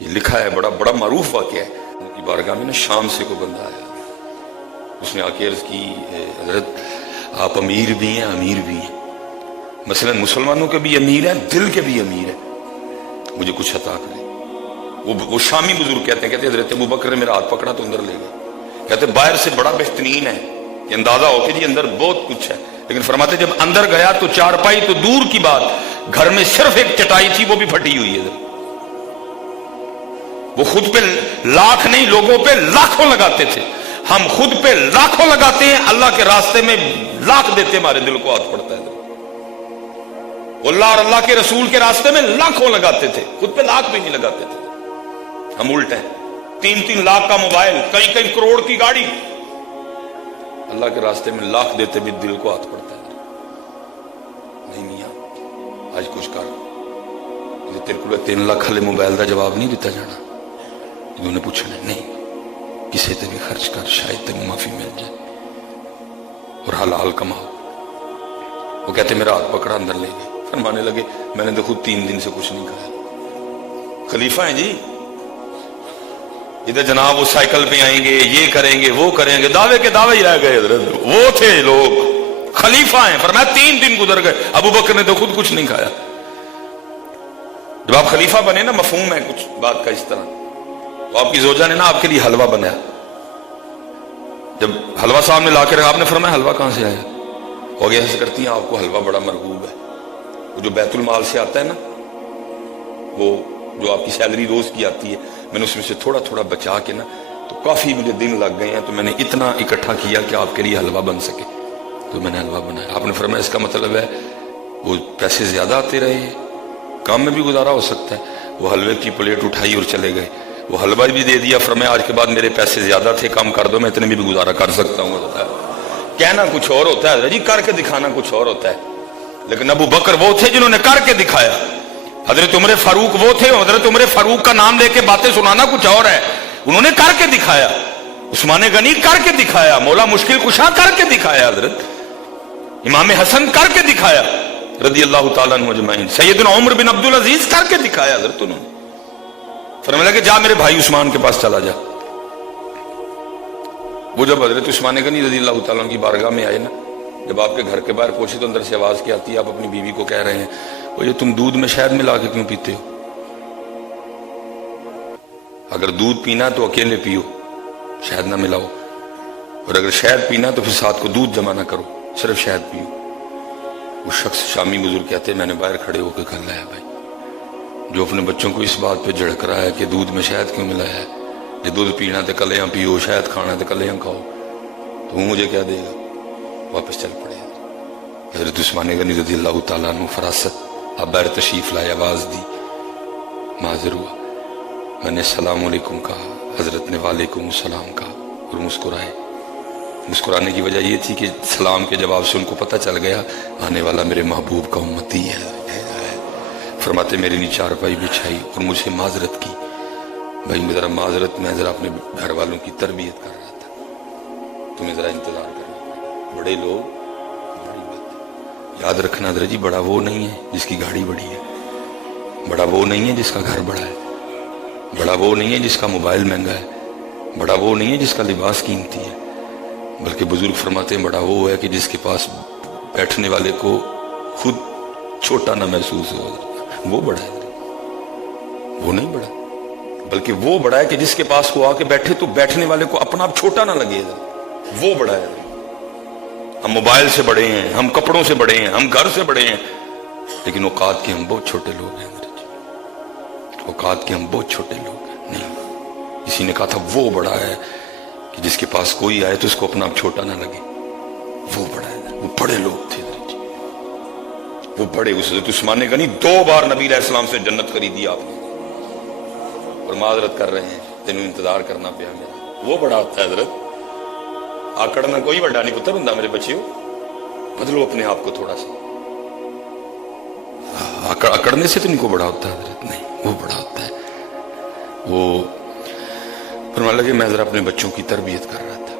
یہ لکھا ہے، بڑا بڑا معروف واقعہ ہے. ان کی بارگاہ میں شام سے کوئی بندہ آیا، اس نے آ کے عرض کی حضرت آپ امیر بھی ہیں امیر بھی ہیں، مثلا مسلمانوں کے بھی امیر ہیں، دل کے بھی امیر ہیں، مجھے کچھ عطا کریں. وہ شامی بزرگ کہتے ہیں حضرت ابوبکر نے میرا ہاتھ پکڑا تو اندر لے گئے. کہتے باہر سے بڑا بہترین ہے کہ اندازہ ہو کہ جی اندر بہت کچھ ہے، لیکن فرماتے جب اندر گیا تو چارپائی تو دور کی بات، گھر میں صرف ایک چٹائی تھی وہ بھی پھٹی ہوئی ہے. وہ خود پہ لاکھ نہیں، لوگوں پہ لاکھوں لگاتے تھے. ہم خود پہ لاکھوں لگاتے ہیں، اللہ کے راستے میں لاکھ دیتے ہمارے دل کو ہاتھ پڑتا ہے. اللہ اور اللہ کے رسول کے راستے میں لاکھوں لگاتے تھے، خود پہ لاکھ بھی نہیں لگاتے تھے. ہم الٹے ہیں، 3-3 لاکھ کا موبائل، کئی کروڑ کی گاڑی، اللہ کے راستے میں لاکھ دیتے بھی دل کو ہاتھ پڑتا ہے. نہیں میاں آج کچھ کر تیرے کو 3 لاکھ والے موبائل کا جواب نہیں دیتا جانا. انہوں نے پوچھنا نہیں، کسی تے بھی خرچ کر، شاید تک معافی مل جائے اور حلال کماؤ. وہ کہتے میرا ہاتھ پکڑا اندر لے گئے. فرمانے لگے میں نے تو خود 3 دن سے کچھ نہیں کھایا. خلیفہ ہیں جی، ادھر جناب وہ سائیکل پہ آئیں گے، یہ کریں گے وہ کریں گے، دعوے کے دعوے ہی رہ گئے. حضرت وہ تھے لوگ، خلیفہ ہیں. فرمایا 3 دن گزر گئے، ابو بکر نے تو خود کچھ نہیں کھایا. جب آپ خلیفہ بنے نا، مفہوم ہے کچھ بات کا اس طرح، تو آپ کی زوجہ نے نا آپ کے لیے حلوہ بنایا. جب حلوہ سامنے لا کے رکھا، آپ نے فرمایا حلوہ کہاں سے آیا؟ ہو گیا ایسے کرتی ہیں آپ کو حلوہ بڑا مرغوب ہے. وہ جو بیت المال سے آتا ہے نا، وہ جو آپ کی سیلری روز کی آتی ہے، میں نے اس میں سے تھوڑا تھوڑا بچا کے نا، تو کافی مجھے دن لگ گئے ہیں، تو میں نے اتنا اکٹھا کیا کہ آپ کے لیے حلوہ بن سکے، تو میں نے حلوہ بنایا. آپ نے فرمایا اس کا مطلب ہے وہ پیسے زیادہ آتے رہے، کام میں بھی گزارا ہو سکتا ہے. وہ حلوے کی پلیٹ اٹھائی اور چلے گئے. وہ حلوہ بھی دے دیا. فرمایا آج کے بعد میرے پیسے زیادہ تھے، کم کر دو، میں اتنے بھی گزارا کر سکتا ہوں. کہنا کچھ اور ہوتا ہے جی، کر کے دکھانا کچھ اور ہوتا ہے. لیکن ابو بکر وہ تھے جنہوں نے کر کے دکھایا. حضرت عمر فاروق وہ تھے، حضرت عمر فاروق کا نام لے کے باتیں سنانا کچھ اور ہے، انہوں نے کر کے دکھایا. عثمان غنی کر کے دکھایا، مولا مشکل کشا کر کے دکھایا، حضرت امام حسن کر کے دکھایا رضی اللہ تعالیٰ عنہ اجمعین، سیدنا عمر بن عبدالعزیز کر کے دکھایا. حضرت انہوں نے فرمایا کہ جا میرے بھائی عثمان کے پاس چلا جا. وہ جب حضرت عثمان غنی رضی اللہ تعالیٰ عنہ کی بارگاہ میں آئے نا، جب آپ کے گھر کے باہر پہنچے تو اندر سے آواز کیا آتی ہے، آپ اپنی بیوی کو کہہ رہے ہیں وہ یہ تم دودھ میں شہد ملا کے کیوں پیتے ہو؟ اگر دودھ پینا تو اکیلے پیو، شہد نہ ملاؤ، اور اگر شہد پینا تو پھر ساتھ کو دودھ جمع نہ کرو، صرف شہد پیو. وہ شخص شامی بزرگ کہتے ہیں میں نے باہر کھڑے ہو کے کہا ہے بھائی جو اپنے بچوں کو اس بات پہ جھڑک رہا ہے کہ دودھ میں شہد کیوں ملایا ہے، یہ دودھ پینا تو کلیاں پیو، شہد کھانا تو کلیاں کھاؤ، تو وہ مجھے کیا دے گا؟ واپس چل پڑے. حضرت عثمان غنی رضی اللہ تعالیٰ عنہ فراست اب باہر تشریف لائے، آواز دی، معذر ہوا، میں نے السلام علیکم کہا، حضرت نے وعلیکم السلام کہا اور مسکرائے. مسکرانے کی وجہ یہ تھی کہ سلام کے جواب سے ان کو پتہ چل گیا آنے والا میرے محبوب کا امتی ہے. فرماتے میرے لیے چارپائی بچھائی اور مجھ سے معذرت کی. بھائی ذرا معذرت، میں ذرا اپنے گھر والوں کی تربیت کر رہا تھا، تمہیں ذرا انتظار کرنا. بڑے لوگ بڑی بات یاد رکھنا حضرت جی، بڑا وہ نہیں ہے جس کی گاڑی بڑی ہے، بڑا وہ نہیں ہے جس کا گھر بڑا ہے، بڑا وہ نہیں ہے جس کا موبائل مہنگا ہے، بڑا وہ نہیں ہے جس کا لباس قیمتی ہے، بلکہ بزرگ فرماتے ہیں بڑا وہ ہے کہ جس کے پاس بیٹھنے والے کو خود چھوٹا نہ محسوس ہو. وہ بڑا ہے، وہ نہیں بڑا، بلکہ وہ بڑا ہے کہ جس کے پاس کو آ کے بیٹھے تو بیٹھنے والے کو اپنا آپ چھوٹا نہ لگے. وہ بڑا ہے. ہم موبائل سے بڑے ہیں، ہم کپڑوں سے بڑے ہیں، ہم گھر سے بڑے ہیں، لیکن اوقات کے ہم بہت چھوٹے لوگ ہیں. اوقات کے ہم بہت چھوٹے لوگ ہیں. نہیں، کسی نے کہا تھا وہ بڑا ہے کہ جس کے پاس کوئی آئے تو اس کو اپنا آپ چھوٹا نہ لگے. وہ بڑا ہے. وہ بڑے لوگ تھے، وہ بڑے. حضرت عثمان غنی 2 بار نبی علیہ السلام سے جنت خریدی آپ نے، اور معذرت کر رہے ہیں تینوں انتظار کرنا پیا میرا. وہ بڑا ہوتا ہے حضرت. آکڑنا کوئی بڑا نہیں پتر ہوں میرے بچیو، بدلو اپنے آپ کو تھوڑا سا. اکڑنے سے تو ان کو بڑا ہوتا ہے حضرت، نہیں، وہ بڑا ہوتا ہے. وہ فرمانے لگے میں ذرا اپنے بچوں کی تربیت کر رہا تھا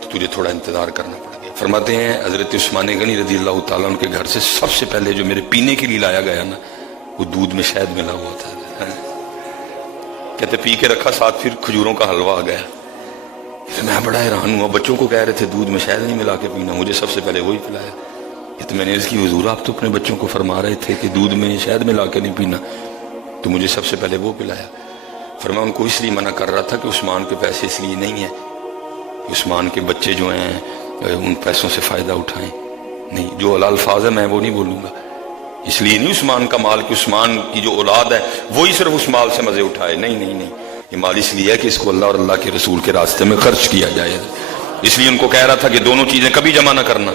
تو تجھے تھوڑا انتظار کرنا پڑ گیا. فرماتے ہیں حضرت عثمان غنی رضی اللہ تعالیٰ عنہ کے گھر سے سب سے پہلے جو میرے پینے کے لیے لایا گیا نا، وہ دودھ میں شہد ملا ہوا تھا. کہتے پی کے رکھا، ساتھ پھر کھجوروں کا حلوہ آ گیا۔ میں بڑا حیران ہوا، بچوں کو کہہ رہے تھے دودھ میں شہد نہیں ملا کے پینا، مجھے سب سے پہلے وہی پلایا۔ تو میں نے عرض کی حضور آپ تو اپنے بچوں کو فرما رہے تھے کہ دودھ میں شہد ملا کے نہیں پینا، تو مجھے سب سے پہلے وہ پلایا۔ فرمایا ان کو اس لیے منع کر رہا تھا کہ عثمان کے پیسے اس لیے نہیں ہیں کہ عثمان کے بچے جو ہیں ان پیسوں سے فائدہ اٹھائیں، نہیں، جو الفاظ ہے میں وہ نہیں بولوں گا، اس لیے نہیں عثمان کا مال کہ عثمان کی جو اولاد ہے وہی صرف اس مال سے مزے اٹھائے، نہیں نہیں نہیں، یہ مال اس لیے ہے کہ اس کو اللہ اور اللہ کے رسول کے راستے میں خرچ کیا جائے۔ اس لیے ان کو کہہ رہا تھا کہ دونوں چیزیں کبھی جمع نہ کرنا،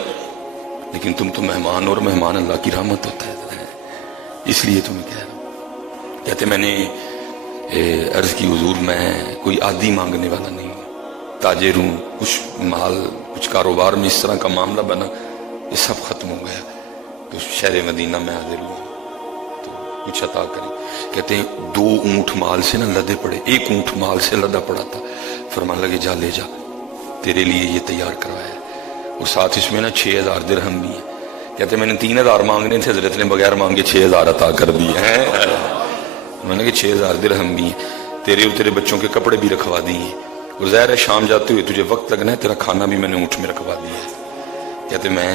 لیکن تم تو مہمان، اور مہمان اللہ کی رحمت ہوتا ہے، اس لیے تمہیں کہہ رہا ہوں۔ کہتے میں نے عرض کی حضور میں کوئی عادی مانگنے والا نہیں ہوں، تاجر ہوں، کچھ مال کچھ کاروبار میں اس طرح کا معاملہ بنا، یہ سب ختم ہو گیا، تو شہر مدینہ میں حاضر ہوا تو کچھ عطا کریں۔ کہتے ہیں 2 اونٹ مال سے نہ لدے پڑے، 1 اونٹ مال سے لدا پڑا تھا، فرمان لگے جا لے جا، تیرے لیے یہ تیار کروایا ہے، اور ساتھ اس میں نا 6000 درہم بھی ہیں۔ کہتے میں نے 3000 مانگنے تھے، حضرت نے بغیر مانگے 6000 عطا کر دیے ہیں۔ میں نے کہا 6000 درہم بھی ہیں، تیرے اور تیرے بچوں کے کپڑے بھی رکھوا دیے، اور ظاہر ہے شام جاتے ہوئے تجھے وقت لگنا ہے، تیرا کھانا بھی میں نے اونٹ میں رکھوا دیا ہے۔ کہتے میں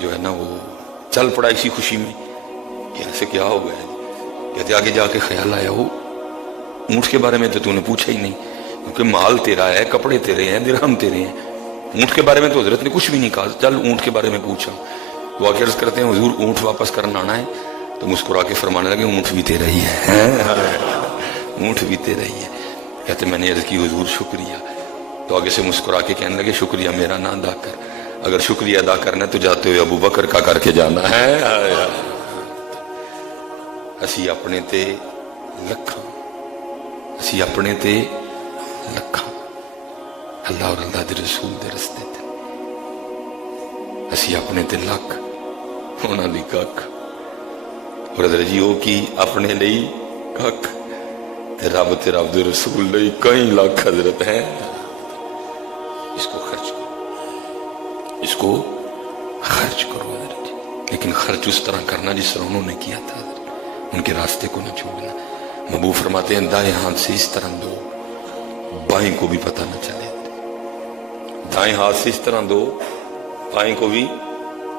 جو ہے نا وہ چل پڑا اسی خوشی میں کہ ایسے کیا ہو گیا۔ کہتے آگے جا کے خیال آیا ہو اونٹ کے بارے میں تو نے پوچھا ہی نہیں، کیونکہ مال تیرا ہے، کپڑے تیرے ہیں، درہم تیرے ہیں، اونٹ کے بارے میں تو حضرت نے کچھ بھی نہیں کہا، چل اونٹ کے بارے میں پوچھا۔ تو آگے عرض کرتے ہیں حضور اونٹ واپس کرنا آنا ہے، تو مسکرا کے فرمانے لگے اونٹ بھی تیرا ہی ہے، اونٹ بھی تیرا ہی ہے۔ کہتے میں نے عرض کی حضور شکریہ، تو آگے سے مسکرا کے کہنے لگے شکریہ میرا نہ ادا کر، اگر شکریہ ادا کرنا ہے تو جاتے ہوئے ابو بکر کا کر کے جانا ہے۔ اسی اپنے تے لکھاں، اسی اپنے تے لکھاں، اللہ اور اللہ دے رسول دے رستے تے، اسی اپنے تے لکھ انہاں دی ککھ، اور حضرت جی وہ کی اپنے لئی ککھ تے رب تے رب دے رسول لئی کئی لاکھ حضرت ہیں۔ اس کو خرچ کرو، اس کو خرچ کرو حضرت جی، لیکن خرچ اس طرح کرنا جس طرح انہوں نے کیا تھا، ان کے راستے کو نہ چھوڑنا۔ محبوب فرماتے ہیں دائیں ہاتھ سے اس طرح دو بائیں کو بھی پتہ نہ چلے، دائیں ہاتھ سے اس طرح دو بائیں کو بھی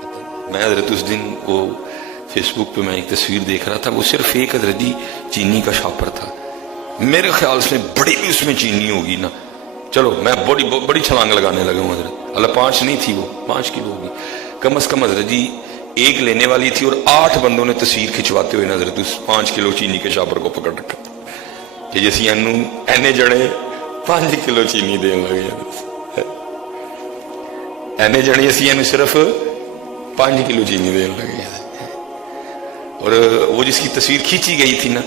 پتہ نہ۔ میں حضرت اس دن کو فیس بک پہ میں ایک تصویر دیکھ رہا تھا، وہ صرف ایک حضرت جی چینی کا شاپر تھا، میرے خیال سے بڑی بھی اس میں چینی ہوگی نا، چلو میں بڑی چھلانگ لگانے لگا ہوں حضرت، اللہ 5 نہیں تھی، وہ 5 کلو ہوگی کم از کم حضرت جی، ایک لینے والی تھی اور 8 بندوں نے تصویر کھچواتے ہوئے حضرت اس 5 کلو چینی کے شاپر کو پکڑ رکھا کہ جیسی اینے جڑے 5 کلو چینی دین لگے، اینے جڑے اسی اینو صرف 5 کلو چینی دین لگے۔ اور وہ جس کی تصویر کھینچی گئی تھی نا،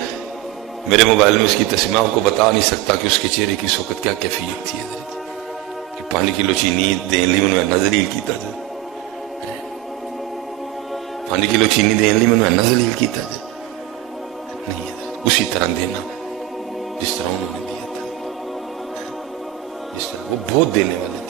میرے موبائل میں اس کی تصویر، میں آپ کو بتا نہیں سکتا کہ اس کے چہرے کی اس وقت کیا کیفیت تھی حضرت کہ 5 کلو چینی دین لی انہوں نے ذلیل کیتا جائے، 5 کلو چینی دین لی انہوں نے ذلیل کیتا جائے، نہیں حضرت اسی طرح دینا جس طرح انہوں نے دیا تھا، جس طرح وہ بہت دینے والے